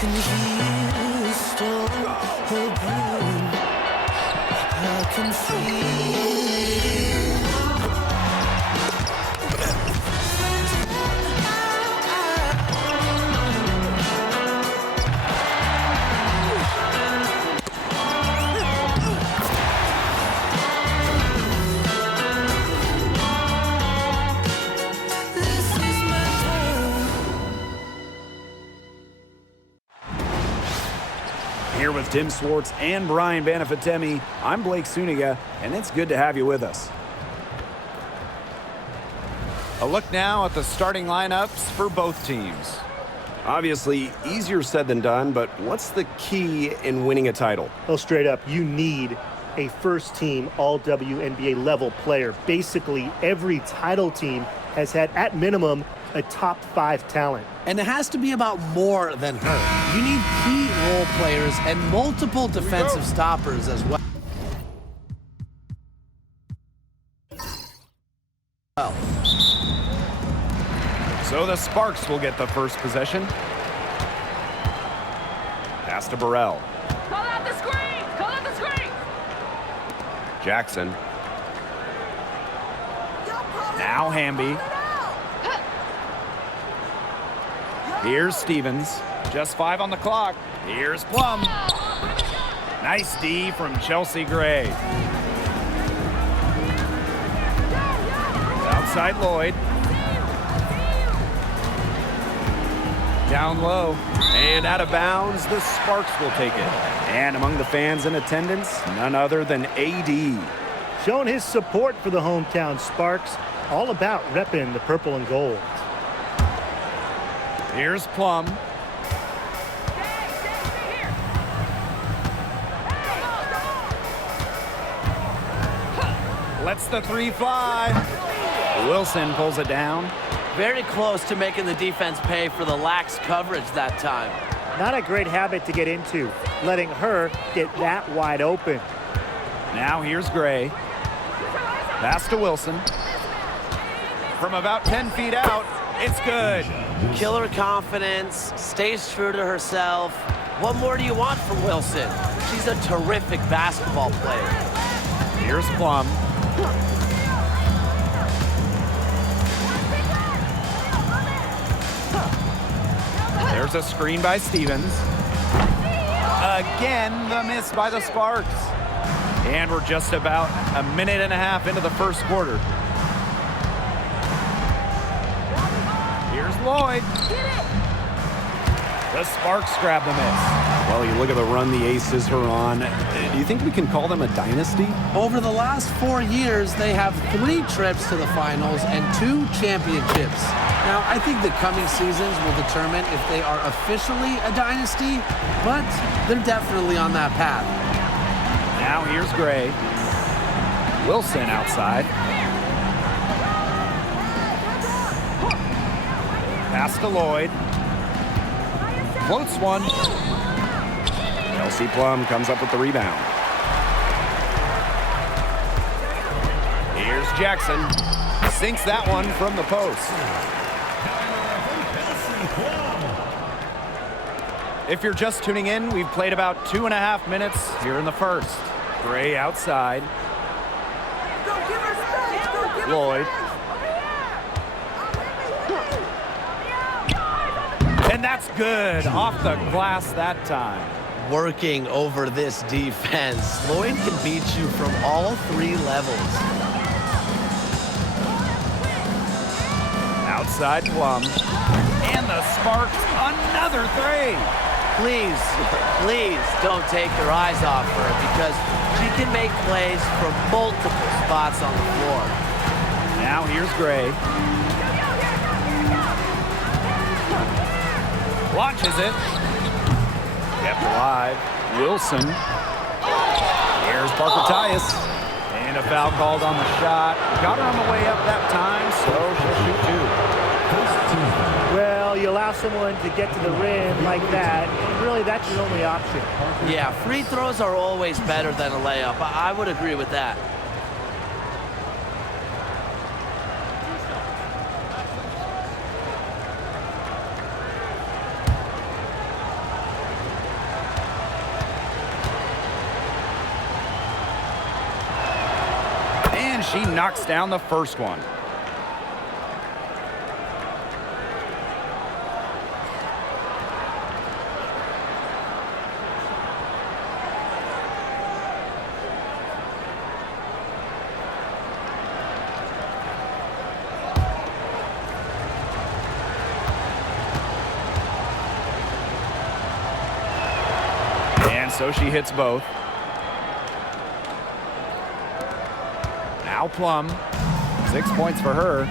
can hear the storm brewing. I can feel it. Here with Tim Swartz and Brian Banafitemi, I'm Blake Suniga, and it's good to have you with us. A look now at the starting lineups for both teams. Obviously, easier said than done, but what's the key in winning a title? Well, straight up, you need a first-team all-WNBA level player. Basically, every title team has had, at minimum, a top 5 talent. And it has to be about more than her. You need key role players and multiple defensive stoppers as well. So the Sparks will get the first possession. Pass to Burrell. Call out the screen! Call out the screen! Jackson. Now Hamby. Here's Stevens. Just 5 on the clock. Here's Plum. Nice D from Chelsea Gray. Outside Lloyd. Down low. And out of bounds, the Sparks will take it. And among the fans in attendance, none other than AD. Showing his support for the hometown Sparks, all about repping the purple and gold. Here's Plum. Lets the 3 fly. Wilson pulls it down. Very close to making the defense pay for the lax coverage that time. Not a great habit to get into, letting her get that wide open. Now here's Gray. Pass to Wilson. From about 10 feet out, it's good. Killer confidence, stays true to herself. What more do you want from Wilson? She's a terrific basketball player. Here's Plum. There's a screen by Stevens. Again, the miss by the Sparks. And we're just about a minute and a half into the first quarter. Here's Lloyd. The Sparks grab the miss. Well, you look at the run the Aces are on. Do you think we can call them a dynasty? Over the last 4 years, they have 3 trips to the finals and 2 championships. Now, I think the coming seasons will determine if they are officially a dynasty, but they're definitely on that path. Now here's Gray. Wilson outside. Pass to Lloyd. Floats one. Chelsea Plum comes up with the rebound. Here's Jackson. Sinks that one from the post. If you're just tuning in, we've played about 2.5 minutes here in the first. Gray outside. Lloyd. And that's good. Off the glass that time. Working over this defense, Lloyd can beat you from all 3 levels. Outside Plum. And the Sparks, another 3. Please don't take your eyes off her because she can make plays from multiple spots on the floor. Now here's Gray. Launches it. Kept alive. Wilson. Here's Parker Tyus. And a foul called on the shot. Got her on the way up that time, so she'll shoot 2. Well, you allow someone to get to the rim like that, and really that's your only option. Yeah, free throws are always better than a layup. I would agree with that. she knocks down the first one. So she hits both. Now Plum, 6 points for her.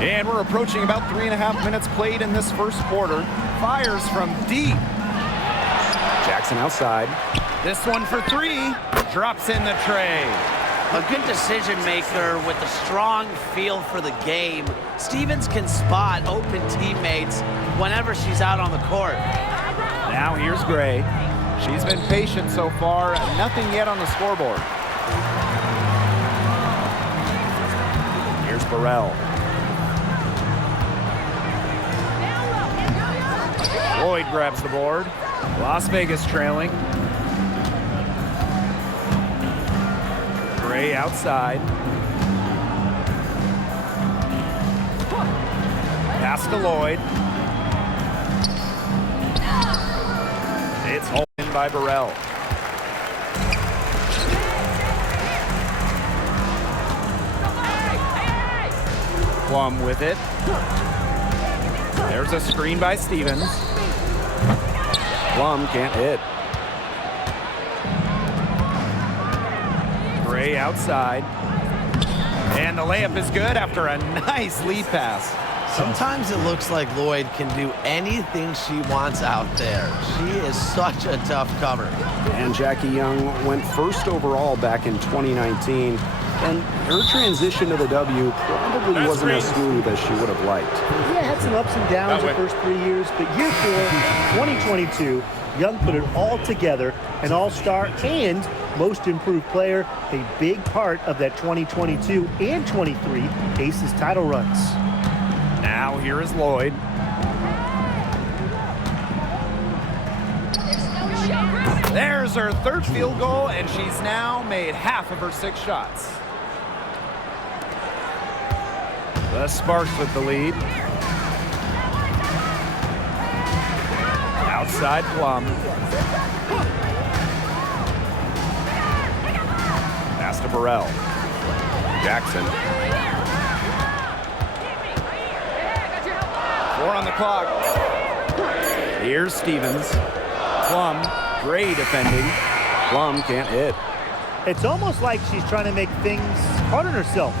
And we're approaching about 3.5 minutes played in this first quarter. Fires from deep. Jackson outside. This one for three. Drops in the tray. A good decision maker with a strong feel for the game. Stevens can spot open teammates whenever she's out on the court. Now here's Gray. She's been patient so far. Nothing yet on the scoreboard. Here's Burrell. Lloyd grabs the board. Las Vegas trailing. Gray outside. Pass to Lloyd. It's hauled in by Burrell. Plum with it. There's a screen by Stevens. Plum can't hit. Gray outside. And the layup is good after a nice lead pass. Sometimes it looks like Lloyd can do anything she wants out there. She is such a tough cover. And Jackie Young went first overall back in 2019. And her transition to the W probably wasn't as smooth as she would have liked. Yeah, had some ups and downs the first 3 years, but year 4, 2022, Young put it all together, an all-star and most improved player, a big part of that 2022 and 23 Aces title runs. Now here is Lloyd. There's her third field goal, and she's now made half of her 6 shots. The Sparks with the lead. Outside Plum. Pass to Burrell. Jackson. 4 on the clock. Here's Stevens. Plum, Gray defending. Plum can't hit. It's almost like she's trying to make things hard on herself.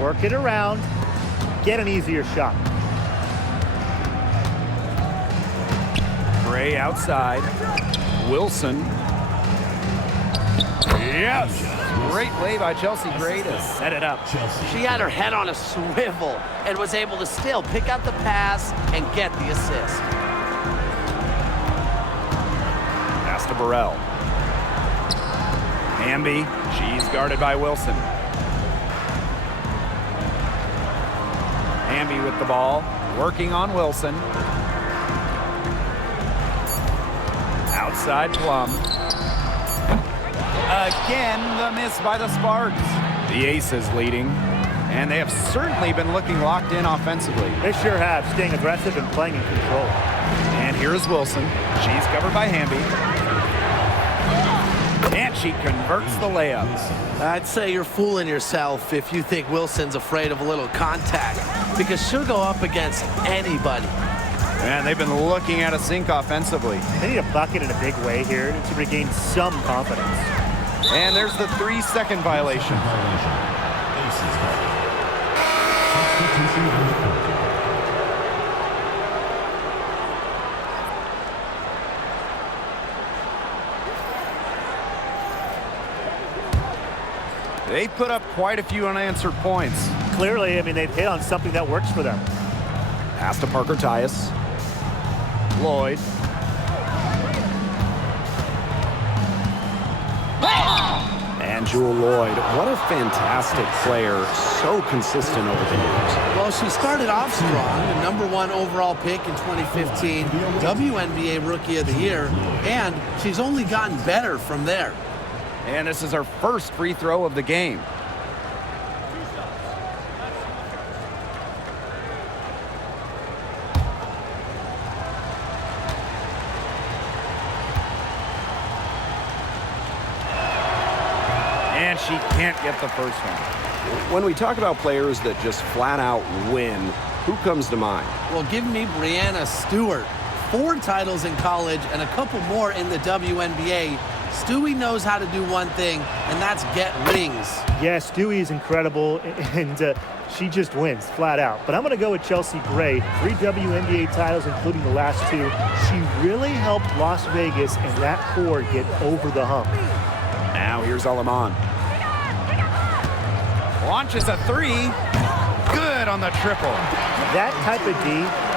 Work it around, get an easier shot. Gray outside. Wilson. Yes! Great play by Chelsea Gray to set it up. She had her head on a swivel and was able to still pick out the pass and get the assist. Pass to Burrell. Hamby, she's guarded by Wilson. Hamby with the ball, working on Wilson. Outside Plum. Again, the miss by the Sparks. The Aces leading, and they have certainly been looking locked in offensively. They sure have, staying aggressive and playing in control. And here's Wilson. She's covered by Hamby. And she converts the layups. I'd say you're fooling yourself if you think Wilson's afraid of a little contact, because she'll go up against anybody. And they've been looking at a sink offensively. They need a bucket in a big way here to regain some confidence. And there's the 3-second violation. They put up quite a few unanswered points. Clearly, I mean, they've hit on something that works for them. Pass to Parker Tyus. Lloyd. And Jewel Lloyd, what a fantastic player, so consistent over the years. Well, she started off strong, the #1 overall pick in 2015, WNBA Rookie of the Year, and she's only gotten better from there. And this is her first free throw of the game. And she can't get the first one. When we talk about players that just flat out win, who comes to mind? Well, give me Breanna Stewart. 4 titles in college and a couple more in the WNBA. Stewie knows how to do one thing, and that's get rings. Yeah, Stewie is incredible, and she just wins, flat out. But I'm going to go with Chelsea Gray. 3 WNBA titles, including the last 2. She really helped Las Vegas and that core get over the hump. Now here's Aleman. Launches a 3. Good on the triple. That type of D,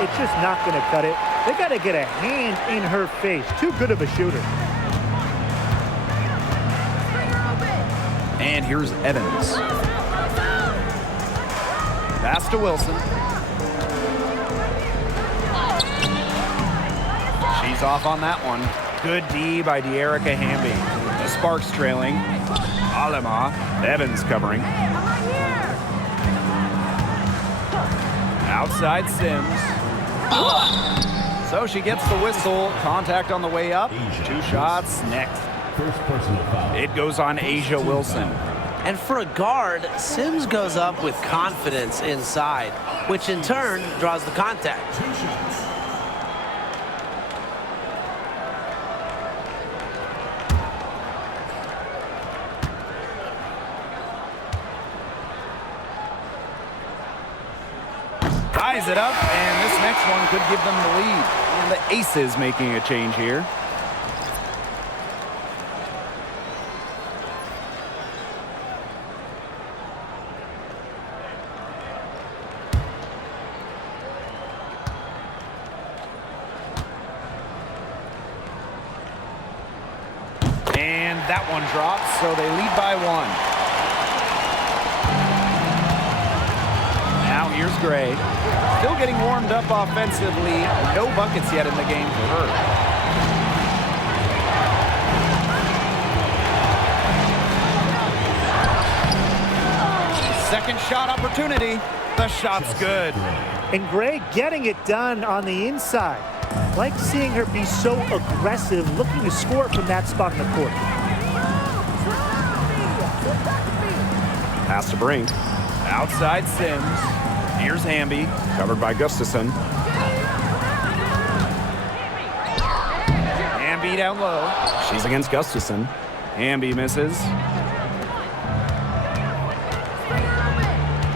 it's just not going to cut it. They got to get a hand in her face. Too good of a shooter. And here's Evans. Pass to Wilson. She's off on that one. Good D by De'Erica Hamby. The Sparks trailing. Alema. Evans covering. Outside Sims. So she gets the whistle. Contact on the way up. 2 shots next. It goes on Asia Wilson. And for a guard, Sims goes up with confidence inside, which in turn draws the contact. Ties it up, and this next one could give them the lead. And the Aces making a change here. And that one drops, so they lead by 1. Now here's Gray. Still getting warmed up offensively. No buckets yet in the game for her. Second shot opportunity. The shot's good. And Gray getting it done on the inside. Like seeing her be so aggressive, looking to score from that spot in the court. Pass to Brink. Outside Sims. Here's Hamby. Covered by Gustafson. Hamby down low. She's against Gustafson. Hamby misses.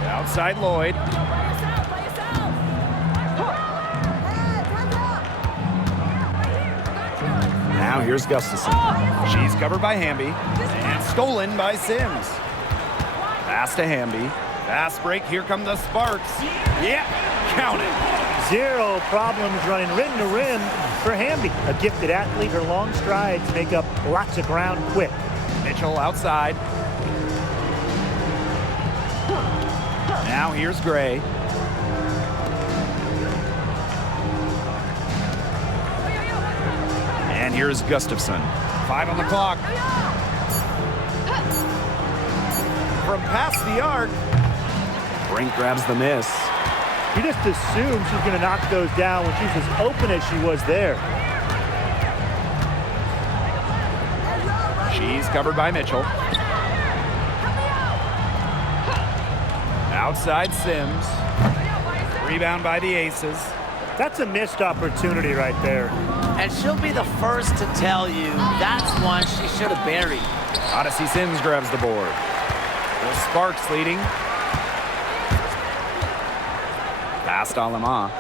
Outside Lloyd. Now here's Gustafson. She's covered by Hamby. And stolen by Sims. Pass to Hamby. Fast break. Here come the Sparks. Yeah, count it. 0 problems running rim to rim for Hamby. A gifted athlete, her long strides make up lots of ground quick. Mitchell outside. Now here's Gray. And here's Gustafson. 5 on the clock. From past the arc. Brink grabs the miss. You just assume she's going to knock those down when she's as open as she was there. She's covered by Mitchell. Outside Sims. Rebound by the Aces. That's a missed opportunity right there. And she'll be the first to tell you that's one she should have buried. Odyssey Sims grabs the board. The Sparks leading. Past Alema.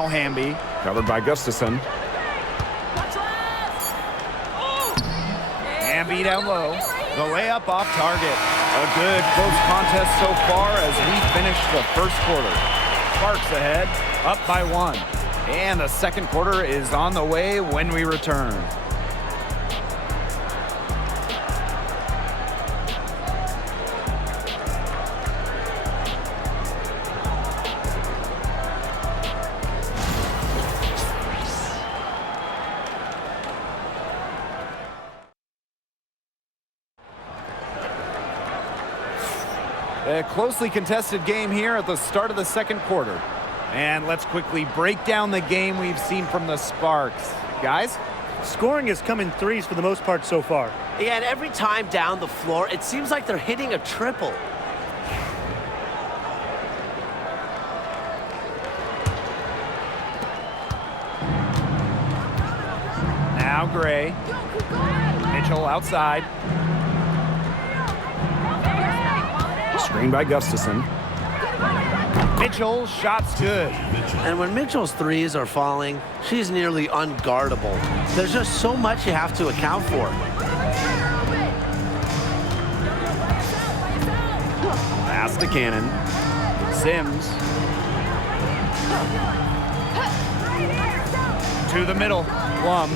Now Hamby, Covered by Gustafson. Hamby down low. The layup off target. A good close contest so far as we finish the first quarter. Sparks ahead, up by 1. And the second quarter is on the way when we return. A closely contested game here at the start of the second quarter. And let's quickly break down the game we've seen from the Sparks. Guys? Scoring has come in threes for the most part so far. Yeah, and every time down the floor, it seems like they're hitting a triple. Now Gray. Mitchell outside. Screen by Gustafson. Mitchell, shot's good. And when Mitchell's threes are falling, she's nearly unguardable. There's just so much you have to account for. Pass to Cannon. Sims. To the middle. Plum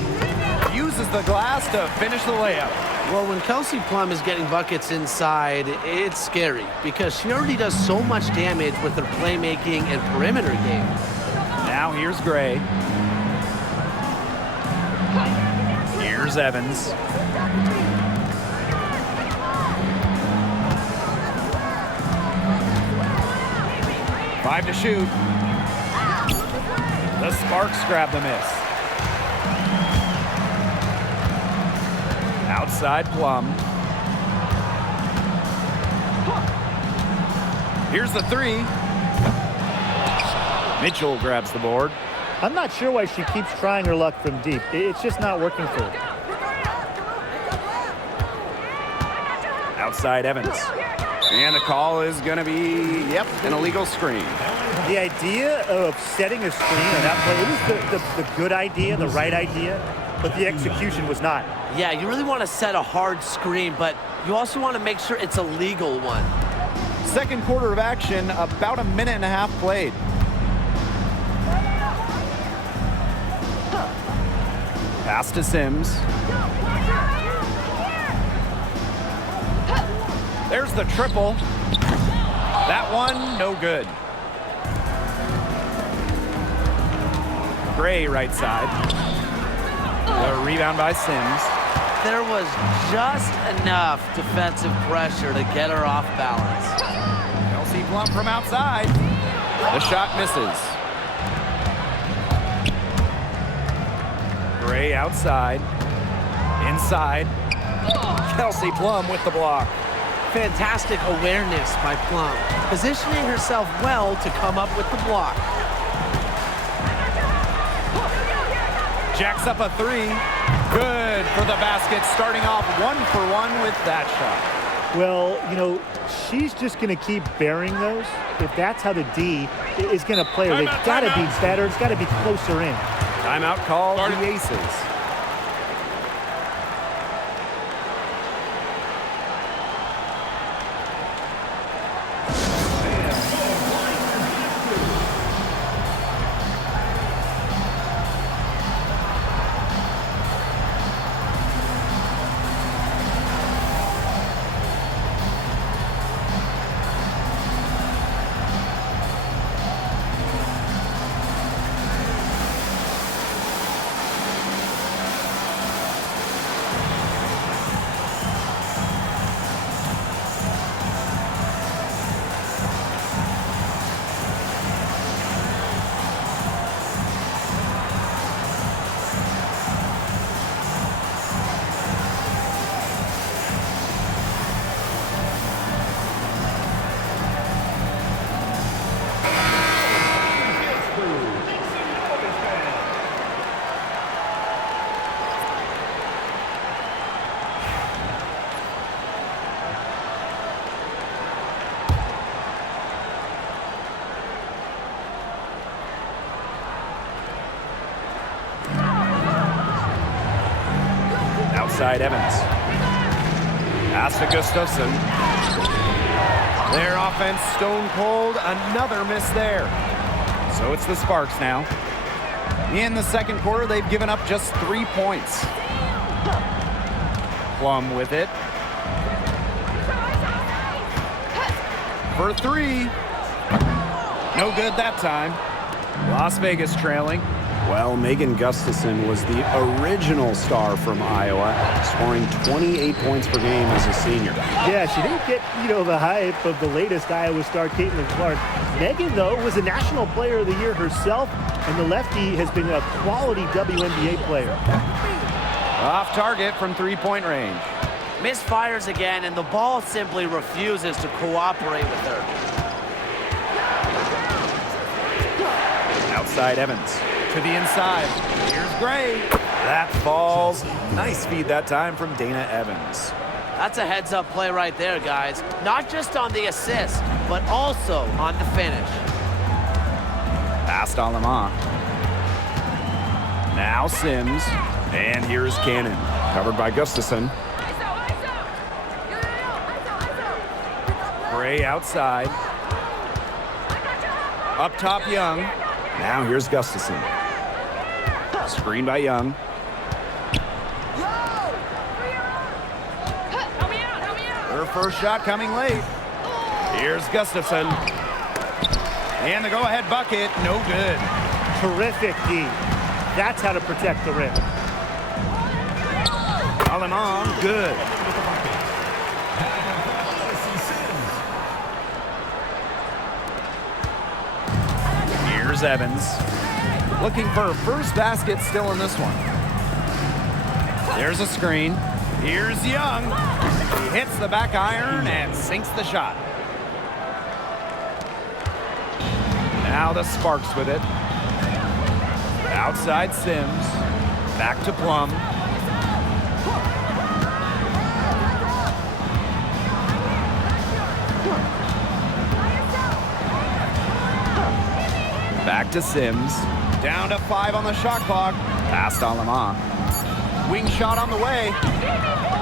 uses the glass to finish the layup. Well, when Kelsey Plum is getting buckets inside, it's scary because she already does so much damage with her playmaking and perimeter game. Now here's Gray. Here's Evans. Five to shoot. The Sparks grab the miss. Outside Plum. Here's the three. Mitchell grabs the board. I'm not sure why she keeps trying her luck from deep. It's just not working for her. Outside Evans. And the call is going to be, an illegal screen. The idea of setting a screen on that play, it was the good idea, the right idea, but the execution was not. Yeah, you really want to set a hard screen, but you also want to make sure it's a legal one. Second quarter of action, about a minute and a half played. Pass to Sims. There's the triple. That one, no good. Gray right side. The rebound by Sims. There was just enough defensive pressure to get her off balance. Kelsey Plum from outside. The shot misses. Gray outside. Inside. Kelsey Plum with the block. Fantastic awareness by Plum, positioning herself well to come up with the block. Jacks up a three. Good for the basket, starting off 1 for 1 with that shot. Well, she's just going to keep burying those. If that's how the D is going to play her, they've got to be better. It's got to be closer in. Timeout called the Aces. Outside Evans. Pass to Gustafson. Their offense stone cold. Another miss there. So it's the Sparks now. In the second quarter, they've given up just 3 points. Plum with it. For three. No good that time. Las Vegas trailing. Well, Megan Gustafson was the original star from Iowa, scoring 28 points per game as a senior. Yeah, she didn't get, the hype of the latest Iowa star, Caitlin Clark. Megan, though, was a National Player of the Year herself, and the lefty has been a quality WNBA player. Off target from three-point range. Misfires again, and the ball simply refuses to cooperate with her. Outside Evans. To the inside. Here's Gray. That falls. Nice feed that time from Dana Evans. That's a heads-up play right there, guys. Not just on the assist, but also on the finish. Past Alema. Now Sims. And here's Cannon. Covered by Gustafson. Gray outside. Up top, Young. Now here's Gustafson. Screen by Young. Her first shot coming late. Here's Gustafson. And the go-ahead bucket, no good. Terrific D. That's how to protect the rim. Alemon, good. Here's Evans. Looking for a first basket still in this one. There's a screen. Here's Young. He hits the back iron and sinks the shot. Now the Sparks with it. Outside Sims. Back to Plum. Back to Sims. Down to 5 on the shot clock. Past Alema. Wing shot on the way.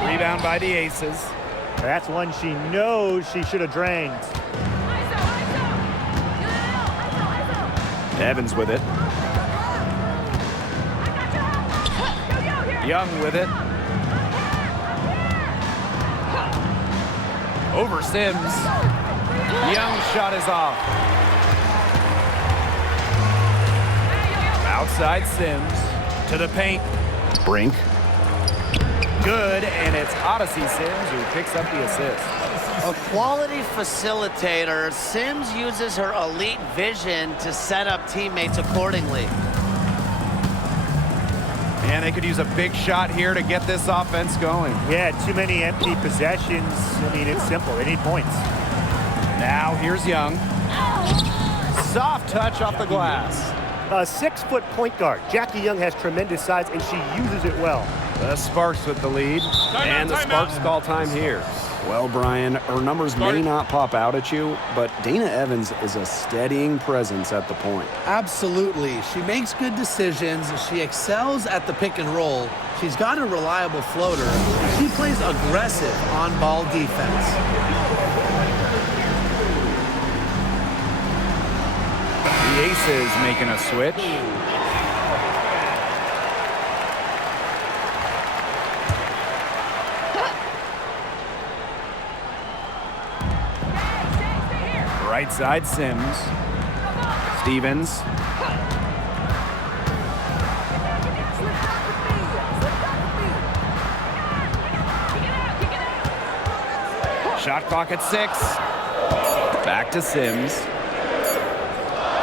Rebound by the Aces. That's one she knows she should have drained. Evans with it. Young with it. Over Sims. Young shot is off. Outside Sims. To the paint. Brink. Good, and it's Odyssey Sims who picks up the assist. A quality facilitator, Sims uses her elite vision to set up teammates accordingly. And they could use a big shot here to get this offense going. Yeah, too many empty possessions. I mean, it's simple. They need points. Now here's Young. Soft touch off the glass. A 6-foot point guard. Jackie Young has tremendous size, and she uses it well. The Sparks with the lead. And the Sparks call time here. Well, Brian, her numbers may not pop out at you, but Dana Evans is a steadying presence at the point. Absolutely. She makes good decisions. She excels at the pick and roll. She's got a reliable floater. She plays aggressive on-ball defense. The Aces making a switch. Right side Sims. Stevens. Shot clock at 6. Back to Sims.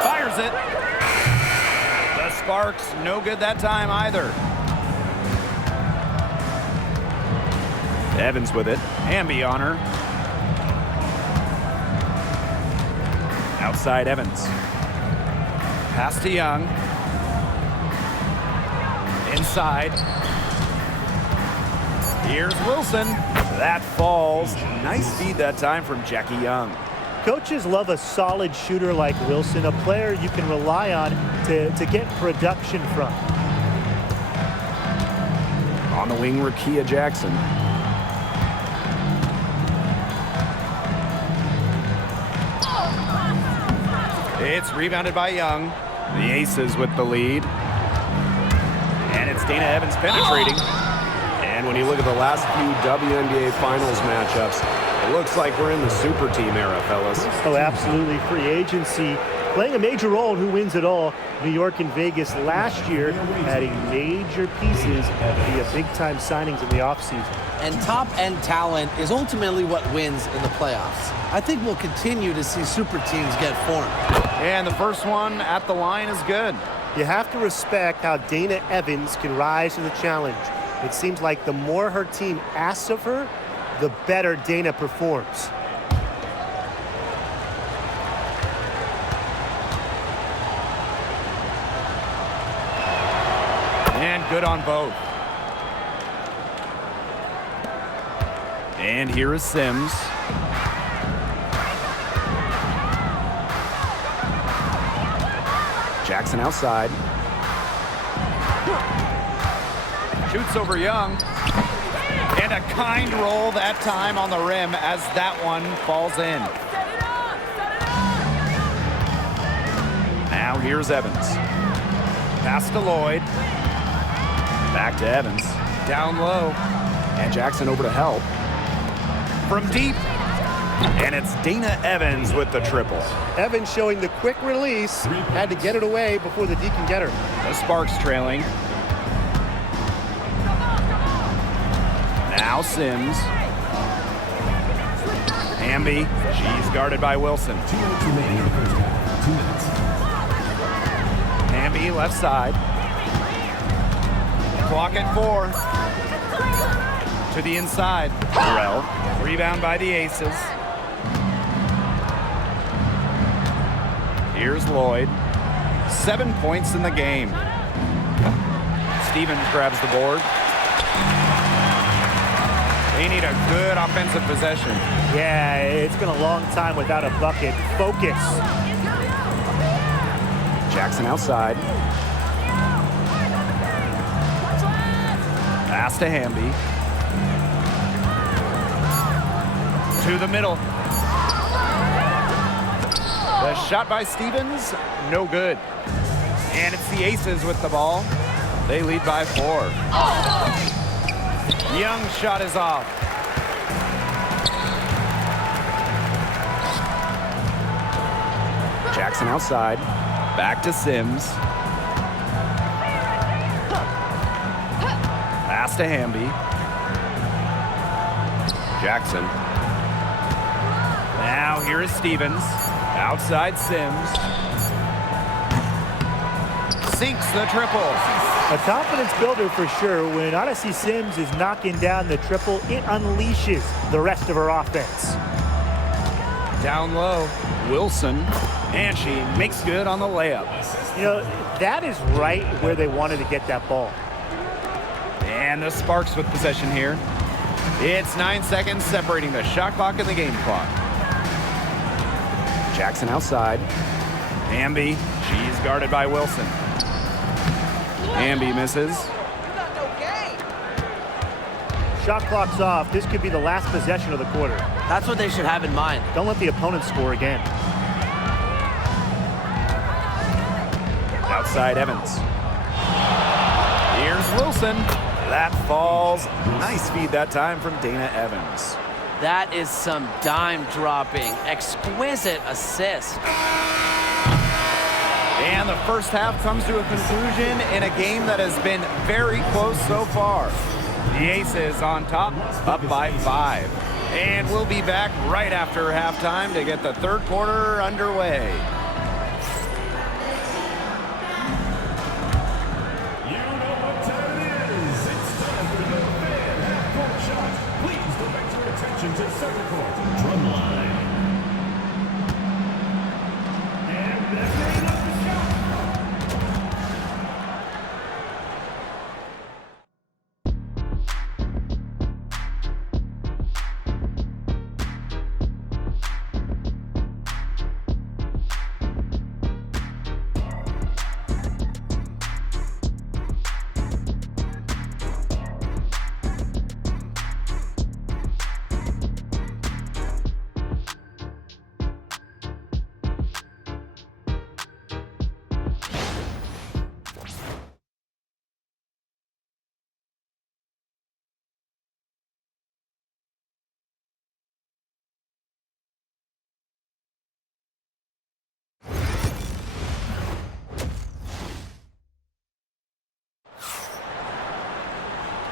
Fires it. The Sparks, no good that time either. Evans with it. Hamby on her. Outside Evans. Pass to Young. Inside. Here's Wilson. That falls. Nice feed that time from Jackie Young. Coaches love a solid shooter like Wilson, a player you can rely on to get production from. On the wing, Rakia Jackson. It's rebounded by Young. The Aces with the lead. And it's Dana Evans penetrating. And when you look at the last few WNBA Finals matchups, it looks like we're in the super team era, fellas. Oh, absolutely. Free agency playing a major role in who wins it all. New York and Vegas last year adding major pieces via big-time signings in the offseason. And top-end talent is ultimately what wins in the playoffs. I think we'll continue to see super teams get formed. And the first one at the line is good. You have to respect how Dana Evans can rise to the challenge. It seems like the more her team asks of her, the better Dana performs. And good on both. And here is Sims. Jackson outside. Shoots over Young. And a kind roll that time on the rim as that one falls in. Now here's Evans. Pass to Lloyd. Back to Evans. Down low. And Jackson over to help. From deep. And it's Dana Evans with the triple. Evans showing the quick release. Had to get it away before the D can get her. The Sparks trailing. Now Sims. Hamby. She's guarded by Wilson. Hamby left side. Clock at 4. To the inside. Burrell. Rebound by the Aces. Here's Lloyd. 7 points in the game. Stevens grabs the board. They need a good offensive possession. Yeah, it's been a long time without a bucket. Focus. Jackson outside. Pass to Hamby. To the middle. The shot by Stevens, no good. And it's the Aces with the ball. They lead by 4. Young's shot is off. Jackson outside. Back to Sims. Pass to Hamby. Jackson. Now here is Stevens. Outside Sims. Sinks the triple. A confidence builder for sure. When Odyssey Sims is knocking down the triple, it unleashes the rest of her offense. Down low, Wilson. And she makes good on the layup. You know, that is right where they wanted to get that ball. And the Sparks with possession here. It's 9 seconds separating the shot clock and the game clock. Jackson outside. Hamby, she's guarded by Wilson. Hamby misses. Shot clock's off. This could be the last possession of the quarter. That's what they should have in mind. Don't let the opponent score again. Outside Evans. Here's Wilson. That falls. Nice feed that time from Dana Evans. That is some dime dropping, exquisite assist. And the first half comes to a conclusion in a game that has been very close so far. The Aces on top, up by 5. And we'll be back right after halftime to get the third quarter underway. To second court, Drumline. And they're getting up the shot.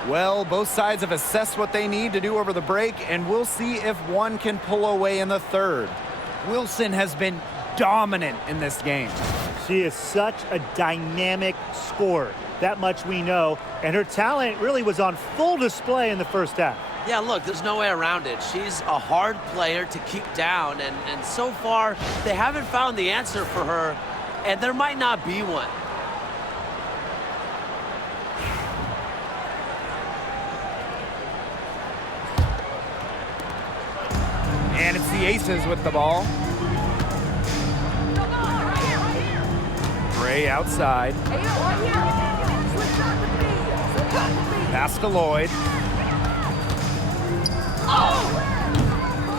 Well, both sides have assessed what they need to do over the break, and we'll see if one can pull away in the third. Wilson has been dominant in this game. She is such a dynamic scorer. That much we know. And her talent really was on full display in the first half. Yeah, look, there's no way around it. She's a hard player to keep down, and so far, they haven't found the answer for her, and there might not be one. And it's the Aces with the ball. Gray outside. Pass to Lloyd.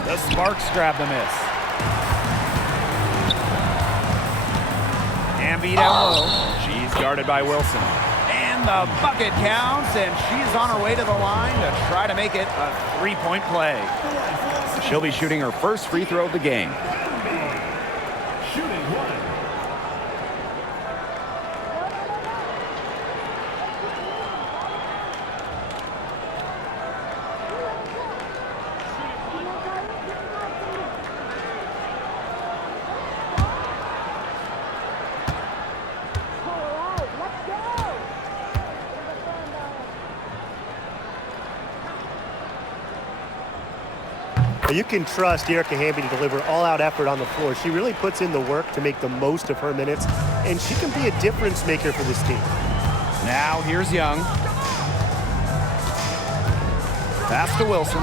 The Sparks grab the miss. Amby down low. She's guarded by Wilson. And the bucket counts, and she's on her way to the line to try to make it a three-point play. She'll be shooting her first free throw of the game. Shooting one. You can trust Erica Hamby to deliver all-out effort on the floor. She really puts in the work to make the most of her minutes, and she can be a difference maker for this team. Now here's Young. Pass to Wilson.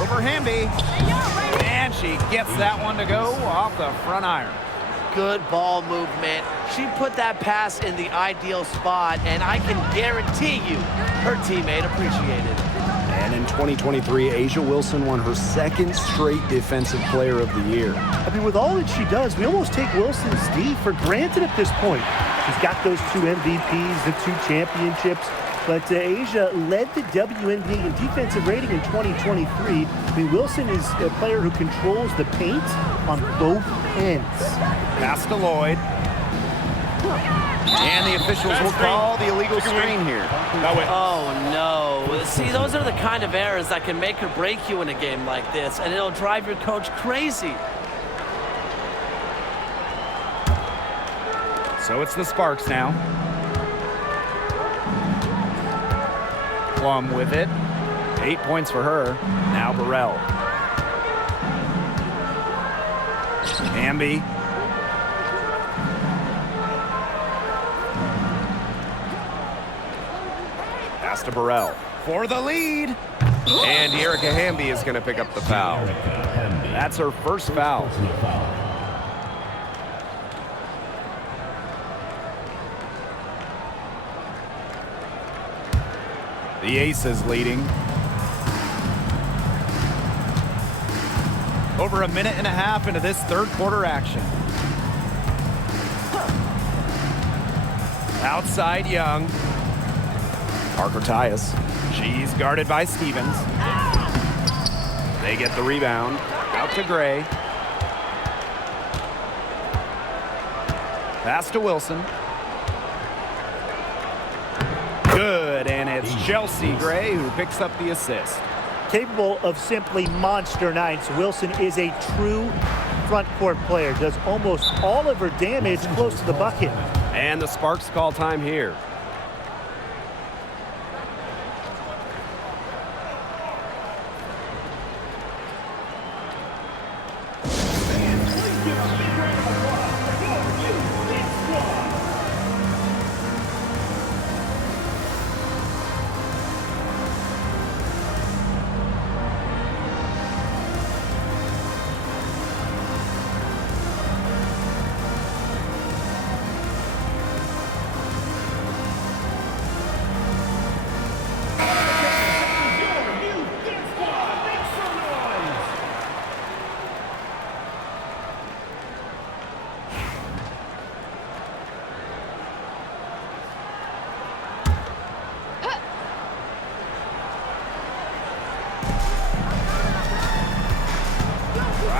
Over Hamby. And she gets that one to go off the front iron. Good ball movement. She put that pass in the ideal spot, and I can guarantee you her teammate appreciated it. And in 2023, Asia Wilson won her second straight Defensive Player of the Year. I mean, with all that she does, we almost take Wilson's D for granted at this point. She's got those 2 MVPs, the 2 championships, but Asia led the WNBA in defensive rating in 2023. I mean, Wilson is a player who controls the paint on both ends. Pass to Lloyd. And the officials will call the illegal screen here. Oh, no. See, those are the kind of errors that can make or break you in a game like this, and it'll drive your coach crazy. So it's the Sparks now. Plum with it. 8 points for her. Now Burrell. Hamby. Pass to Burrell for the lead. And Erica Hamby is going to pick up the foul. That's her first foul. The Aces leading. Over a minute and a half into this third quarter action. Outside Young. Parker Tyus. She's guarded by Stevens. They get the rebound. Out to Gray. Pass to Wilson. Good, and it's Chelsea Gray who picks up the assist. Capable of simply monster nights, Wilson is a true front court player. Does almost all of her damage close to the bucket. And the Sparks call time here.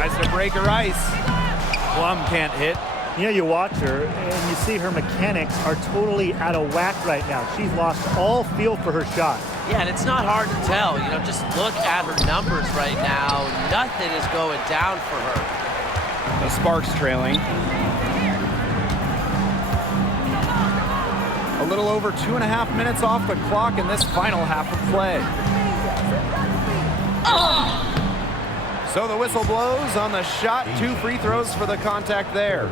Tries to break her ice. Plum can't hit. You know, you watch her and you see her mechanics are totally out of whack right now. She's lost all feel for her shot. Yeah, and it's not hard to tell. You know, just look at her numbers right now. Nothing is going down for her. The Sparks trailing. A little over 2.5 minutes off the clock in this final half of play. So the whistle blows on the shot. 2 free throws for the contact there.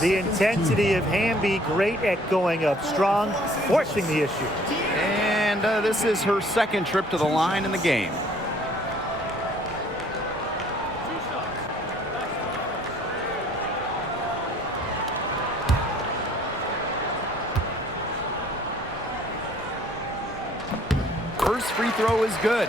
The intensity of Hamby, great at going up strong, forcing the issue. And this is her second trip to the line in the game. First free throw is good.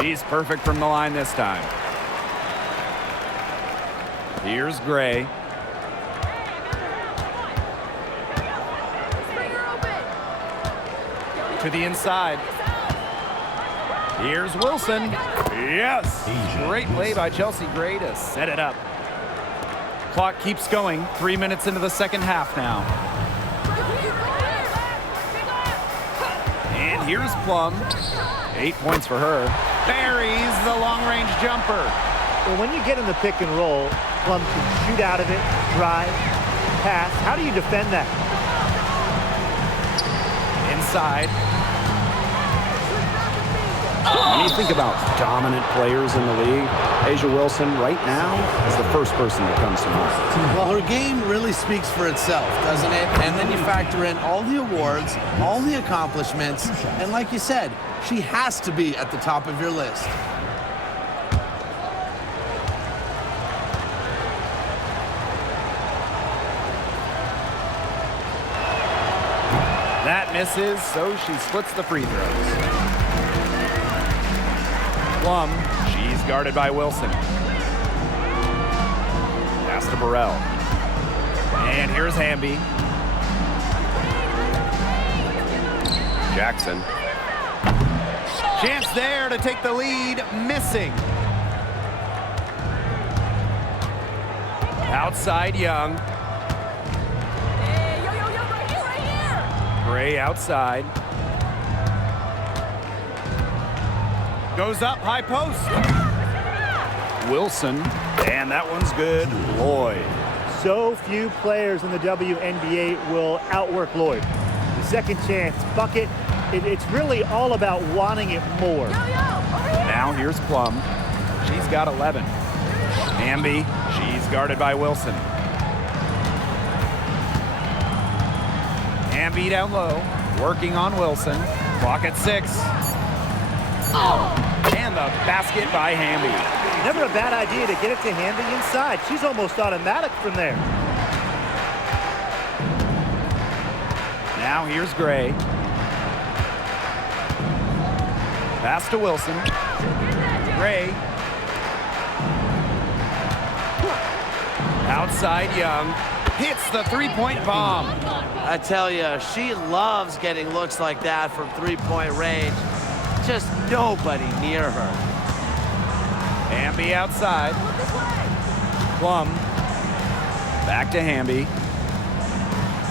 She's perfect from the line this time. Here's Gray. To the inside. Here's Wilson. Yes! Great play by Chelsea Gray to set it up. Clock keeps going. 3 minutes into the second half now. And here's Plum. 8 points for her. Buries the long-range jumper. Well, when you get in the pick and roll, Plum can shoot out of it, drive, pass. How do you defend that? Inside. When you think about dominant players in the league, Asia Wilson right now is the first person that comes to mind. Well, her game really speaks for itself, doesn't it? And then you factor in all the awards, all the accomplishments, and like you said, she has to be at the top of your list. That misses, so she splits the free throws. Plum, she's guarded by Wilson. Pass to Burrell. And here's Hamby. Jackson. Chance there to take the lead, missing. Outside Young. Gray outside. Goes up, high post. Wilson, and that one's good. Lloyd. So few players in the WNBA will outwork Lloyd. The second chance bucket, it's really all about wanting it more. Now here's Plum. She's got 11. Hamby, she's guarded by Wilson. Hamby down low, working on Wilson. Clock at 6. And the basket by Hamby. Never a bad idea to get it to Hamby inside. She's almost automatic from there. Now here's Gray. Pass to Wilson. Gray. Outside Young. Hits the three-point bomb. I tell you, she loves getting looks like that from three-point range. Just nobody near her. Hamby outside. Plum. Back to Hamby.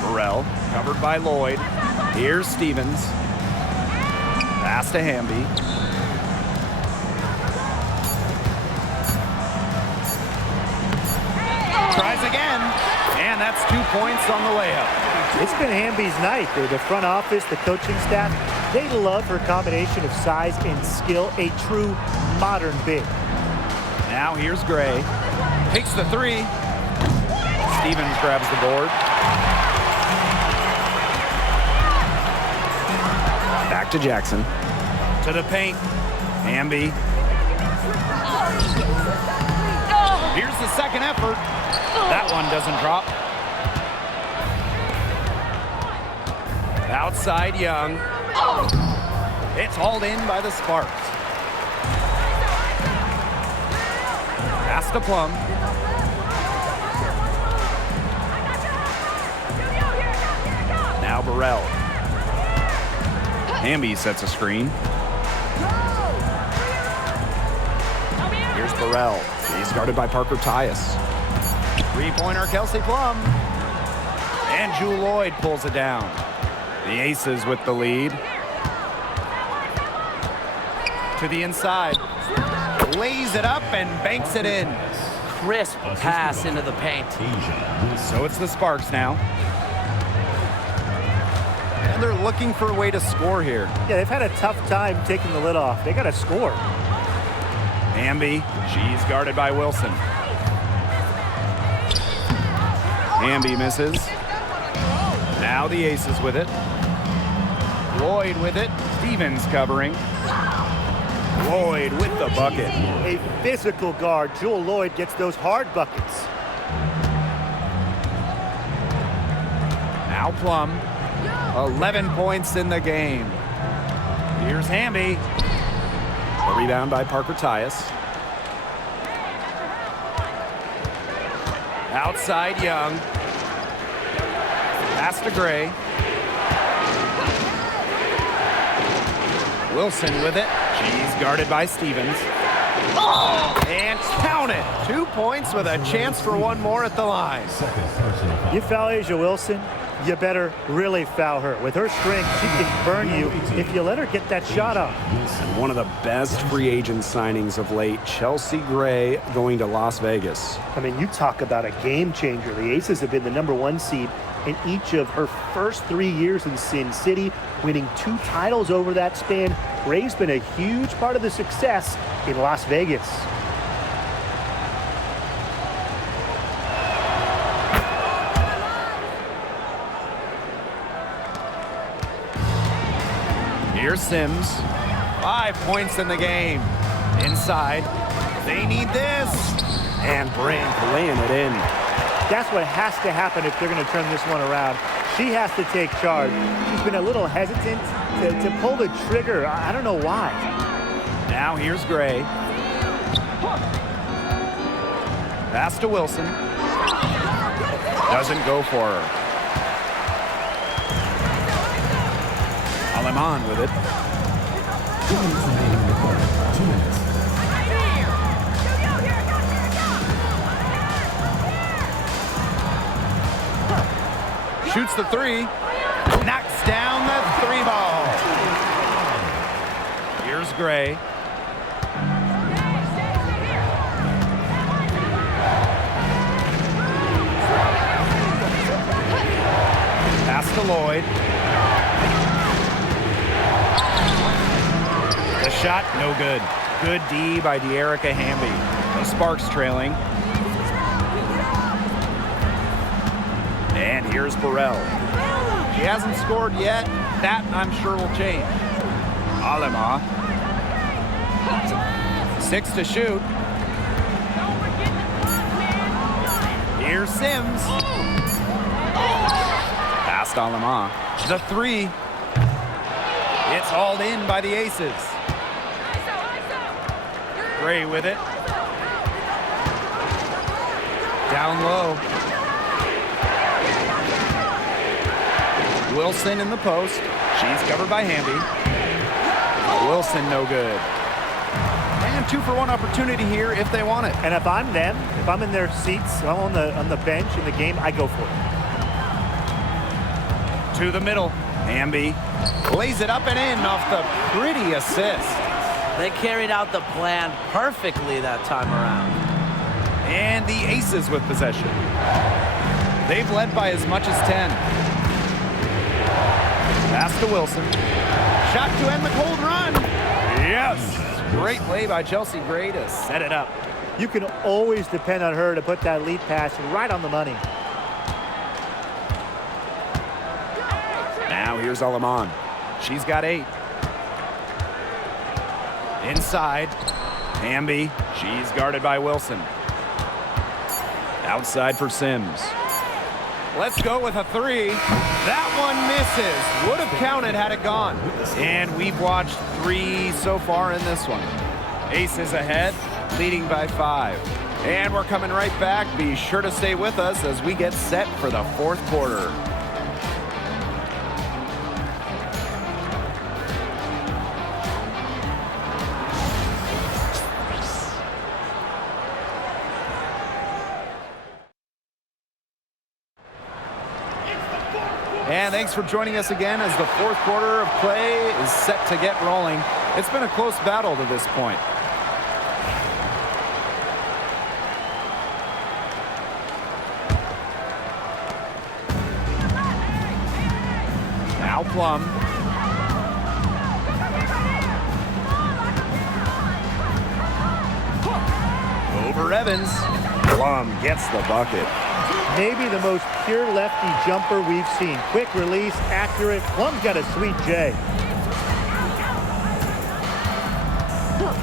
Burrell, covered by Lloyd. Here's Stevens. Pass to Hamby. Tries again. And that's 2 points on the layup. It's been Hamby's night. The front office, the coaching staff, they love her combination of size and skill, a true modern big. Now here's Gray. Takes the three. Stevens grabs the board. Back to Jackson. To the paint. Hamby. Here's the second effort. That one doesn't drop. Outside Young. It's hauled in by the Sparks. Pass to Plum. Now Burrell. Hamby sets a screen. Here's Burrell. He's guarded by Parker Tyus. Three-pointer Kelsey Plum. And Jewel Lloyd pulls it down. The Aces with the lead. To the inside. Lays it up and banks it in. Crisp pass into the paint. So it's the Sparks now. And they're looking for a way to score here. Yeah, they've had a tough time taking the lid off. They got to score. Hamby, she's guarded by Wilson. Hamby misses. Now the Aces with it. Lloyd with it. Stevens covering. Lloyd with the bucket. A physical guard. Jewel Lloyd gets those hard buckets. Now Plum. 11 points in the game. Here's Hamby. A rebound by Parker Tyus. Outside Young. Pass to Gray. Wilson with it. She's guarded by Stevens. And count it. 2 points with a chance for one more at the line. You foul Asia Wilson, you better really foul her. With her strength, she can burn you if you let her get that shot up. And one of the best free agent signings of late, Chelsea Gray going to Las Vegas. I mean, you talk about a game changer. The Aces have been the #1 seed in each of her first 3 years in Sin City, winning 2 titles over that span. Gray's been a huge part of the success in Las Vegas. Here's Sims. 5 points in the game. Inside. They need this. And Brink laying it in. That's what has to happen if they're going to turn this one around. She has to take charge. She's been a little hesitant to pull the trigger. I don't know why. Now here's Gray. Pass to Wilson. Doesn't go for her. Aleman with it. Shoots the three. Knocks down the 3 ball. Here's Gray. Pass to Lloyd. The shot, no good. Good D by De'Erica Hamby. The Sparks trailing. And here's Burrell. She hasn't scored yet. That, I'm sure, will change. Alema. 6 to shoot. Here's Sims. Past Alema. The 3. It's hauled in by the Aces. Gray with it. Down low. Wilson in the post. She's covered by Hamby. Wilson no good. And 2-for-1 opportunity here if they want it. And if I'm them, if I'm in their seats, I'm on the bench in the game, I go for it. To the middle. Hamby lays it up and in off the pretty assist. They carried out the plan perfectly that time around. And the Aces with possession. They've led by as much as 10. Pass to Wilson. Shot to end the cold run. Yes. Great play by Chelsea Gray to set it up. You can always depend on her to put that lead pass right on the money. Now here's Aleman. She's got 8. Inside. Hamby. She's guarded by Wilson. Outside for Sims. Let's go with a three. That one misses. Would have counted had it gone. And we've watched 3 so far in this one. Aces ahead, leading by 5. And we're coming right back. Be sure to stay with us as we get set for the 4th quarter. And thanks for joining us again as the 4th quarter of play is set to get rolling. It's been a close battle to this point. Now Plum. Over Evans. Plum gets the bucket. Maybe the most pure lefty jumper we've seen. Quick release, accurate. Plum's got a sweet J.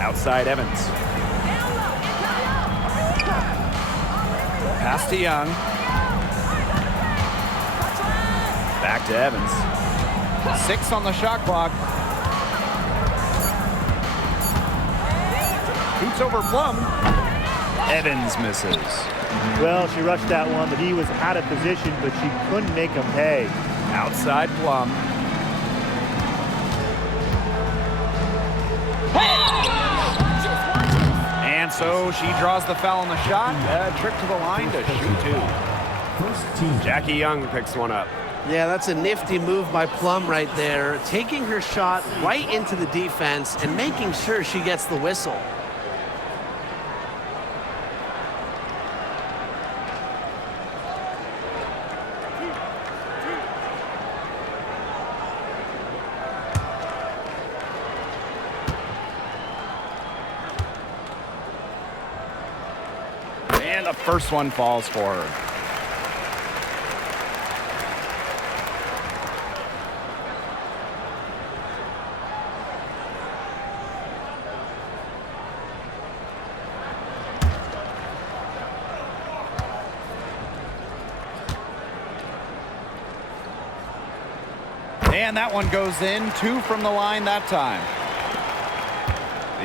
Outside Evans. Pass to Young. Back to Evans. 6 on the shot clock. Shoots over Plum. Evans misses. Well, she rushed that one, but he was out of position, but she couldn't make him pay. Outside Plum. And so she draws the foul on the shot. A trip to the line to shoot 2. Jackie Young picks one up. Yeah, that's a nifty move by Plum right there, taking her shot right into the defense and making sure she gets the whistle. And the first one falls for her. And that one goes in. 2 from the line that time.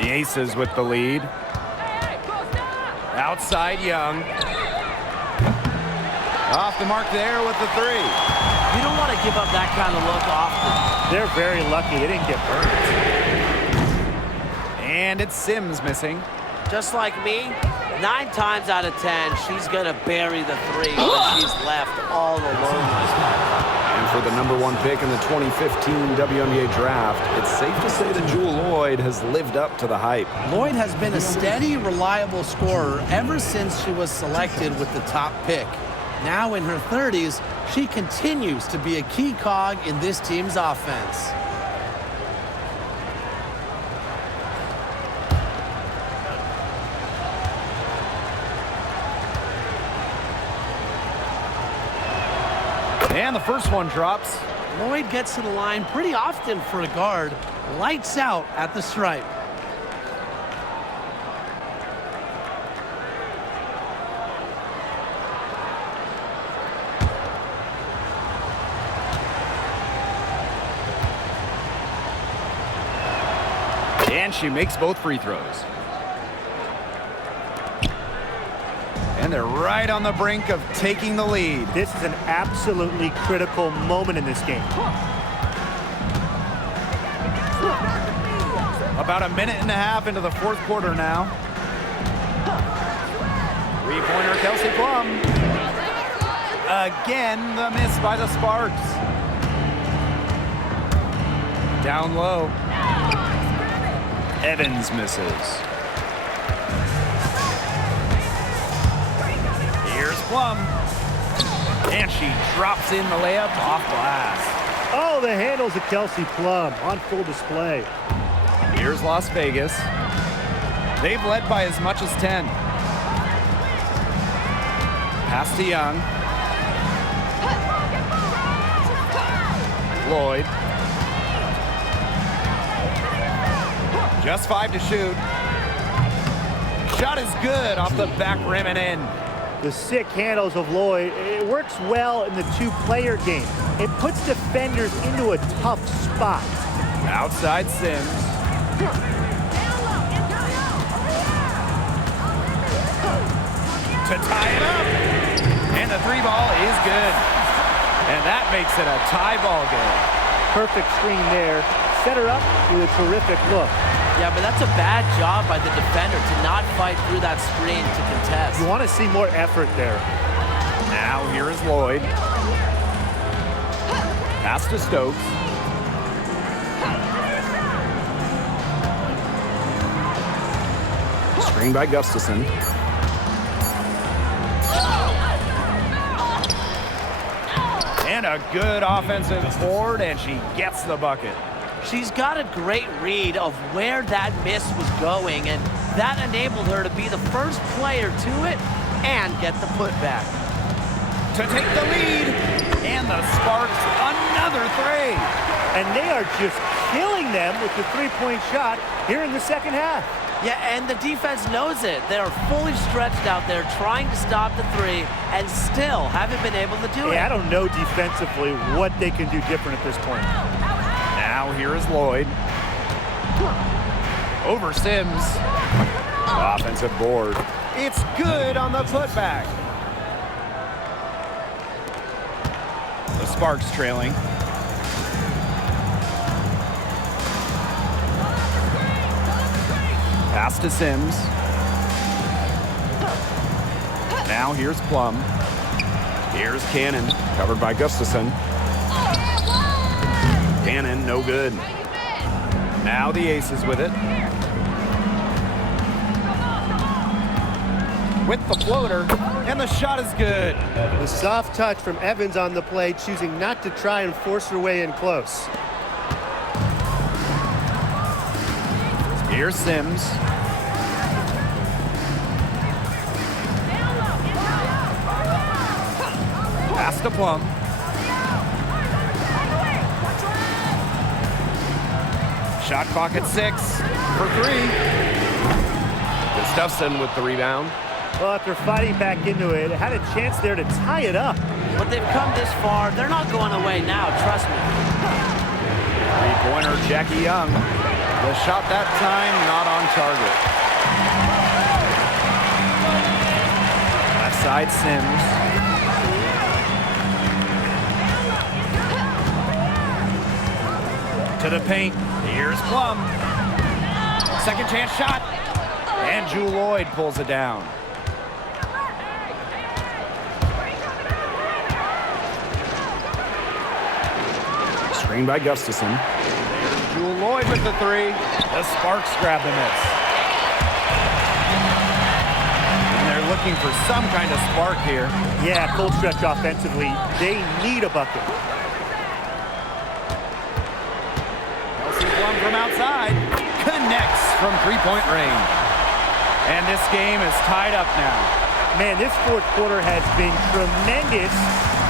The Aces with the lead. Outside Young. Off the mark there with the 3. You don't want to give up that kind of look often. They're very lucky they didn't get burned. And it's Sims missing. Just like me, 9 times out of 10, she's going to bury the 3 when she's left all alone. And for the #1 pick in the 2015 WNBA draft, it's safe to say that Jewell Loyd has lived up to the hype. Loyd has been a steady, reliable scorer ever since she was selected with the top pick. Now in her 30s, she continues to be a key cog in this team's offense. And the first one drops. Loyd gets to the line pretty often for a guard. Lights out at the stripe. And she makes both free throws. And they're right on the brink of taking the lead. This is an absolutely critical moment in this game. About a minute and a half into the 4th quarter now. 3-pointer Kelsey Plum. Again, the miss by the Sparks. Down low. Evans misses. Here's Plum. And she drops in the layup off glass. Oh, the handles of Kelsey Plum on full display. Here's Las Vegas. They've led by as much as 10. Pass to Young. Loyd. Just 5 to shoot. Shot is good off the back rim and in. The sick handles of Lloyd, it works well in the two-player game. It puts defenders into a tough spot. Outside Sims. To tie it up. And the three ball is good. And that makes it a tie ball game. Perfect screen there. Set her up with a terrific look. Yeah, but that's a bad job by the defender to not fight through that screen to contest. You want to see more effort there. Now here is Lloyd. Pass to Stokes. Screen by Gustafson. And a good offensive board, and she gets the bucket. She's got a great read of where that miss was going, and that enabled her to be the first player to it and get the putback. To take the lead, and the Sparks another three. And they are just killing them with the three-point shot here in the second half. Yeah, and the defense knows it. They're fully stretched out there trying to stop the three and still haven't been able to do it. I don't know defensively what they can do different at this point. Now here is Lloyd. Over Sims. Offensive board. It's good on the putback. The Sparks trailing. Pass to Sims. Now here's Plum. Here's Cannon, covered by Gustafson. Cannon, no good. Now the Aces with it. With the floater, and the shot is good. The soft touch from Evans on the play, choosing not to try and force her way in close. Here's Sims. Pass to Plum. Shot clock at 6 for 3. Gustafson with the rebound. Well, after fighting back into it, had a chance there to tie it up. But they've come this far. They're not going away now, trust me. Three-pointer, Jackie Young. The shot that time, not on target. Left side, Sims. To the paint. Here's Plum. Second chance shot. And Jewel Lloyd pulls it down. Screen by Gustafson. Jewel Lloyd with the three. The Sparks grab the miss. And they're looking for some kind of spark here. Yeah, cold stretch offensively. They need a bucket. Plum from outside. Connects from three-point range. And this game is tied up now. Man, this fourth quarter has been tremendous,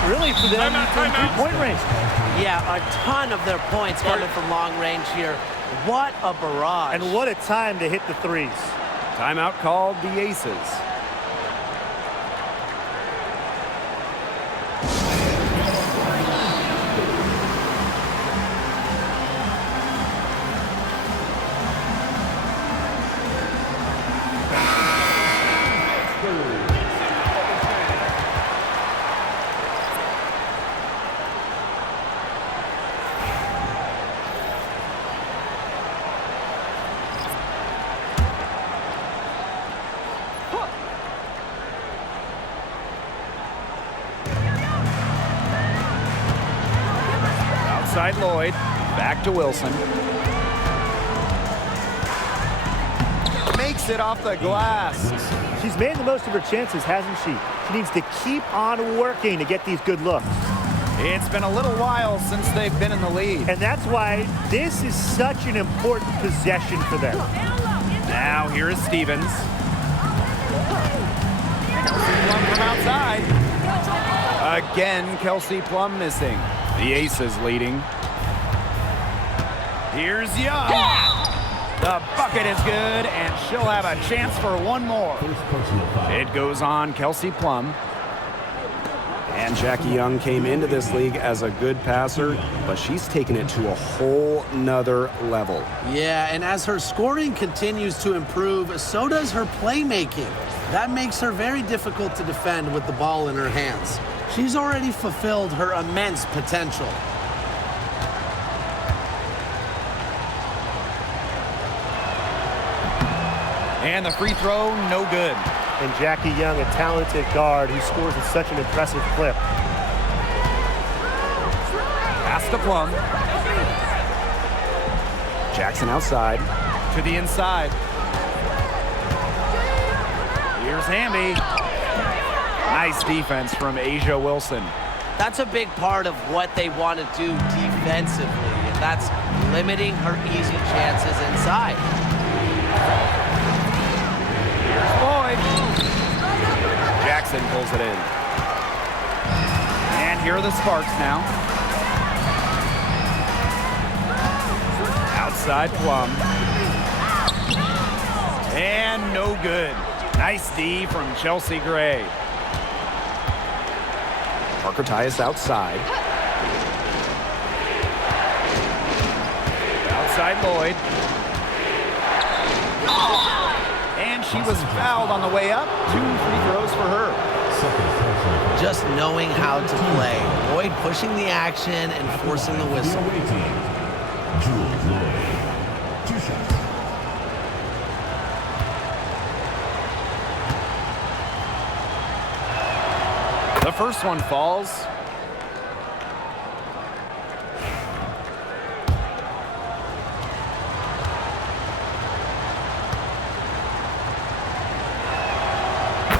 really, for them from three-point range. Yeah, a ton of their points coming from long range here. What a barrage. And what a time to hit the threes. Timeout called the Aces. Outside Lloyd, back to Wilson. Makes it off the glass. She's made the most of her chances, hasn't she? She needs to keep on working to get these good looks. It's been a little while since they've been in the lead. And that's why this is such an important possession for them. Now here is Stevens. Kelsey Plum from outside. Again, Kelsey Plum missing. The Aces leading. Here's Young. The bucket is good, and she'll have a chance for one more. It goes on Kelsey Plum. And Jackie Young came into this league as a good passer, but she's taken it to a whole nother level. Yeah, and as her scoring continues to improve, so does her playmaking. That makes her very difficult to defend with the ball in her hands. She's already fulfilled her immense potential. And the free throw, no good. And Jackie Young, a talented guard who scores at such an impressive clip. Pass to Plum. Jackson outside. To the inside. Here's Hamby. Nice defense from Asia Wilson. That's a big part of what they want to do defensively, and that's limiting her easy chances inside. Lloyd. Jackson pulls it in. And here are the Sparks now. Outside Plum. And no good. Nice D from Chelsea Gray. Parker Tyus outside. Outside Lloyd. And she was fouled on the way up. 2 free throws for her. Just knowing how to play. Lloyd pushing the action and forcing the whistle. The first one falls.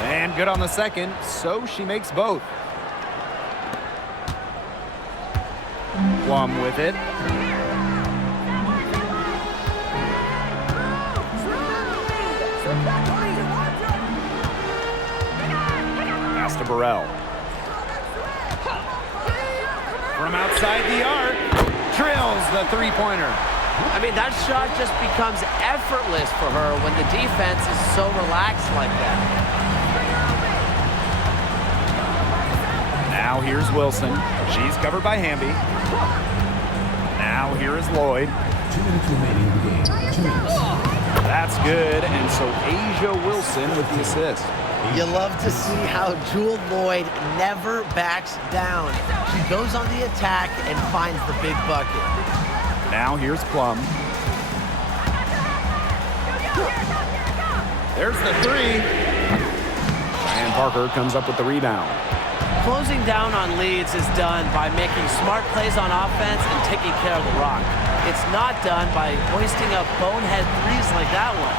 And good on the second, so she makes both. Plum with it. Pass to Burrell. From outside the arc, drills the three-pointer. I mean, that shot just becomes effortless for her when the defense is so relaxed like that. Now here's Wilson. She's covered by Hamby. Now here is Lloyd. 2 minutes remaining in the game. 2 minutes. That's good, and so Asia Wilson with the assist. You love to see how Jewel Lloyd never backs down. She goes on the attack and finds the big bucket. Now here's Plum. There's the three. And Parker comes up with the rebound. Closing down on leads is done by making smart plays on offense and taking care of the rock. It's not done by hoisting up bonehead threes like that one.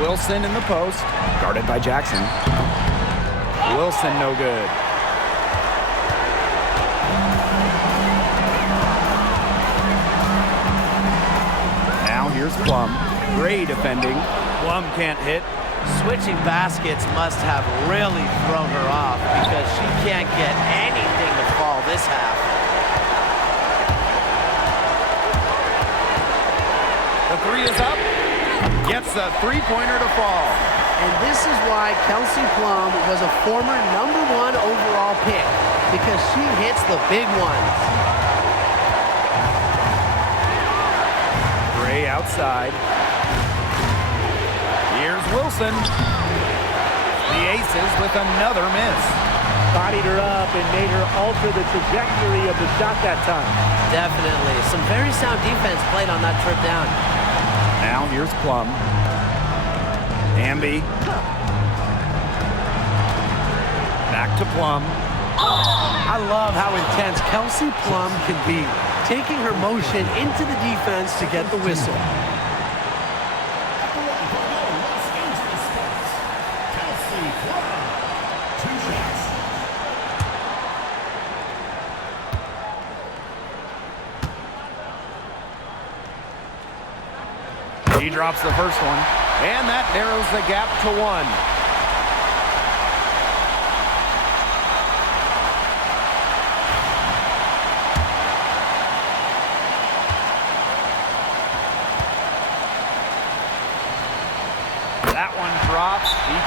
Wilson in the post. Guarded by Jackson. Wilson no good. Now here's Plum. Gray defending. Plum can't hit. Switching baskets must have really thrown her off because she can't get anything to fall this half. The three is up. Gets the three-pointer to fall. And this is why Kelsey Plum was a former #1 overall pick, because she hits the big ones. Gray outside. Here's Wilson. The Aces with another miss. Bodied her up and made her alter the trajectory of the shot that time. Definitely. Some very sound defense played on that trip down. Now here's Plum. Hamby. Back to Plum. I love how intense Kelsey Plum can be, taking her motion into the defense to get the whistle. He drops the first one, and that narrows the gap to 1.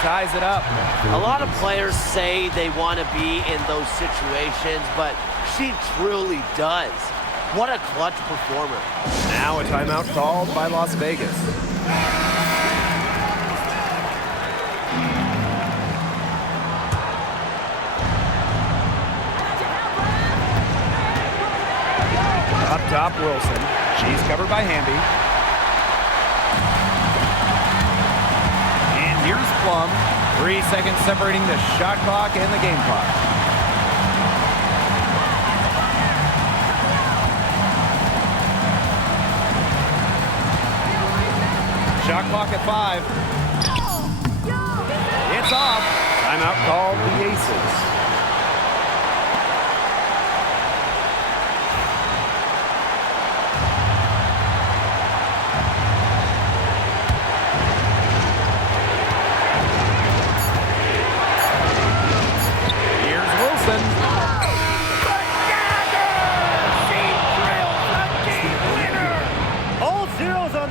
ties it up. A lot of players say they want to be in those situations, but she truly does. What a clutch performer. Now a timeout called by Las Vegas. Up top, Wilson. She's covered by Hamby. And here's Plum. 3 seconds separating the shot clock and the game clock. Shot clock at 5. It's off. Timeout called the Aces.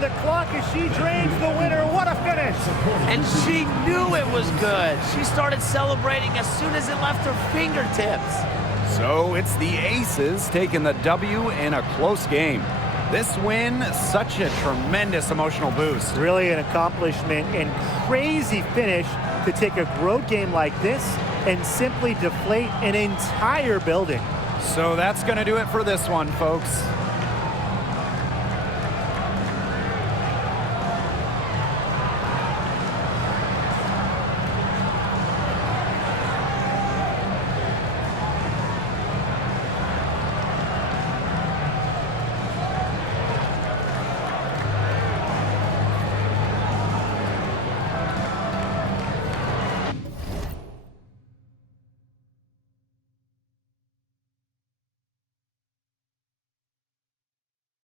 The clock as she drains the winner. What a finish. And she knew it was good. She started celebrating as soon as it left her fingertips. So it's the Aces taking the W in a close game. This win, such a tremendous emotional boost. Really an accomplishment and crazy finish to take a road game like this and simply deflate an entire building. So that's going to do it for this one, folks.